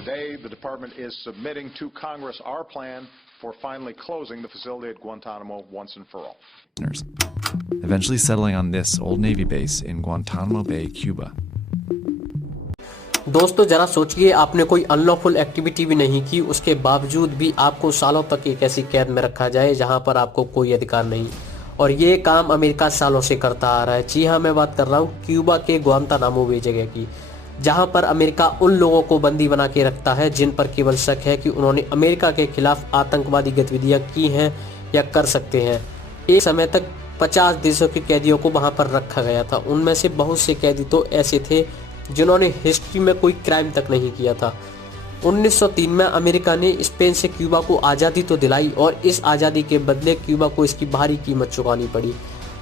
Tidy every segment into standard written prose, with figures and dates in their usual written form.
Today, the department is submitting to Congress our plan for finally closing the facility at Guantanamo once and for all. Eventually settling on this old Navy base in Guantanamo Bay, Cuba. दोस्तों जरा सोचिए, आपने कोई unlawful activity भी नहीं की, उसके बावजूद भी आपको सालों तक एक ऐसी कैद में रखा जाए जहां पर आपको कोई अधिकार नहीं। और ये काम अमेरिका सालों से करता आ रहा है। जी हाँ, मैं बात कर रहा हूँ क्यूबा के गुआंतानामो बे जगह की, जहां पर अमेरिका उन लोगों को बंदी बना के रखता है जिन पर केवल शक है कि उन्होंने अमेरिका के खिलाफ आतंकवादी गतिविधियां की हैं या कर सकते हैं। एक समय तक 50 देशों के कैदियों को वहां पर रखा गया था। उनमें से बहुत से कैदी तो ऐसे थे जिन्होंने हिस्ट्री में कोई क्राइम तक नहीं किया था। 1903 में अमेरिका ने स्पेन से क्यूबा को आज़ादी तो दिलाई और इस आज़ादी के बदले क्यूबा को इसकी भारी कीमत चुकानी पड़ी।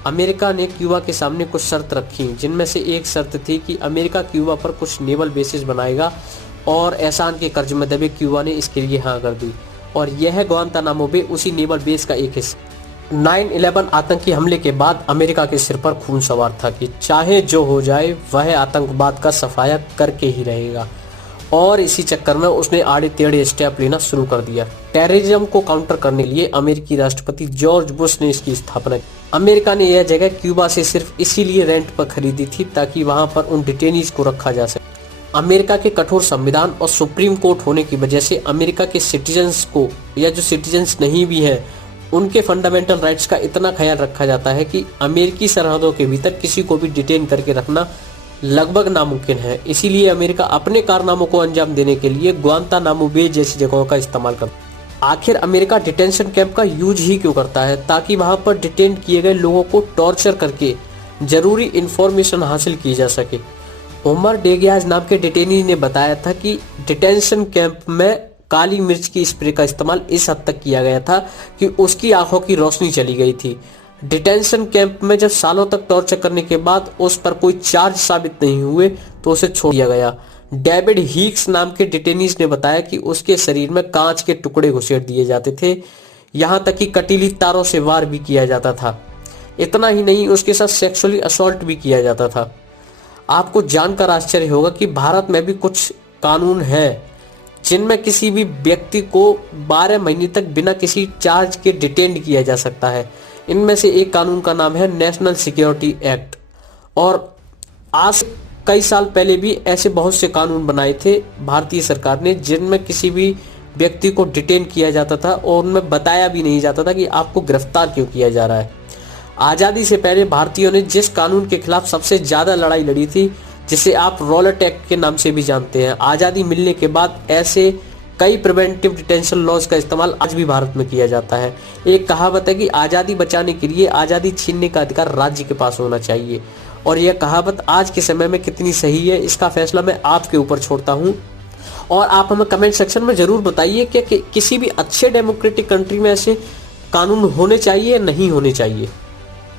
अमेरिका ने क्यूबा के सामने कुछ शर्त रखी, जिनमें से एक शर्त थी कि अमेरिका क्यूबा पर कुछ नेवल बेसिस बनाएगा और एहसान के कर्ज में दबे क्यूबा ने इसके लिए हाँ कर दी। और यह गुआंतानामो बे उसी नेवल बेस का एक हिस्सा। 9/11 आतंकी हमले के बाद अमेरिका के सिर पर खून सवार था कि चाहे जो हो जाए वह आतंकवाद का सफाया करके ही रहेगा। और इसी चक्कर में उसने आड़े टेढ़े स्टेप लेना शुरू कर दिया। टेररिज्म को काउंटर करने के लिए अमेरिकी राष्ट्रपति जॉर्ज बुश ने इसकी स्थापना की। अमेरिका ने यह जगह क्यूबा से सिर्फ इसीलिए रेंट पर खरीदी थी ताकि वहां पर उन डिटेनीज को रखा जा सके। अमेरिका के कठोर संविधान और सुप्रीम कोर्ट होने की वजह से अमेरिका के सिटीजन्स को, या जो सिटीजन्स नहीं भी हैं, उनके फंडामेंटल राइट्स का इतना ख्याल रखा जाता है कि अमेरिकी सरहदों के भीतर किसी को भी डिटेन करके रखना लगभग नामुमकिन है। इसीलिए अमेरिका अपने कारनामों को अंजाम देने के लिए गुआंतानामो बे जैसी जगहों का इस्तेमाल करता है। आखिर अमेरिका डिटेंशन कैंप का यूज ही क्यों करता है? ताकि वहां पर डिटेन किए गए लोगों को टॉर्चर करके जरूरी इंफॉर्मेशन हासिल की जा सके। उमर डेगियाज नाम के डिटेनी ने बताया था कि डिटेंशन कैंप में काली मिर्च की स्प्रे का इस्तेमाल इस हद तक किया गया था कि उसकी आंखों की रोशनी चली गई थी। डिटेंशन कैंप में जब सालों तक टॉर्चर करने के बाद उस पर कोई चार्ज साबित नहीं हुए तो उसे छोड़ दिया गया। डेविड हीक्स नाम के डिटेनीज ने बताया कि उसके शरीर में कांच के टुकड़े घुसेड़ दिए जाते थे, यहाँ तक कि कटीली तारों से वार भी किया जाता था। इतना ही नहीं, उसके साथ सेक्सुअली असॉल्ट भी किया जाता था। आपको जानकर आश्चर्य होगा कि भारत में भी कुछ कानून हैं जिनमें किसी भी व्यक्ति को 12 महीने तक बिना किसी चार्ज के डिटेन किया जा सकता है। इनमें से एक कानून का नाम है नेशनल सिक्योरिटी एक्ट। और आज कई साल पहले भी ऐसे बहुत से कानून बनाए थे भारतीय सरकार ने, जिनमें किसी भी व्यक्ति को डिटेन किया जाता था और उनमें बताया भी नहीं जाता था कि आपको गिरफ्तार क्यों किया जा रहा है। आज़ादी से पहले भारतीयों ने जिस कानून के खिलाफ सबसे ज्यादा लड़ाई लड़ी थी, जिसे आप रॉलेट एक्ट के नाम से भी जानते हैं, आज़ादी मिलने के बाद ऐसे कई प्रिवेंटिव डिटेंशन लॉज का इस्तेमाल आज भी भारत में किया जाता है। एक कहावत है कि आज़ादी बचाने के लिए आज़ादी छीनने का अधिकार राज्य के पास होना चाहिए। और यह कहावत आज के समय में कितनी सही है, इसका फैसला मैं आपके ऊपर छोड़ता हूँ। और आप हमें कमेंट सेक्शन में जरूर बताइए कि किसी भी अच्छे डेमोक्रेटिक कंट्री में ऐसे कानून होने चाहिए या नहीं होने चाहिए।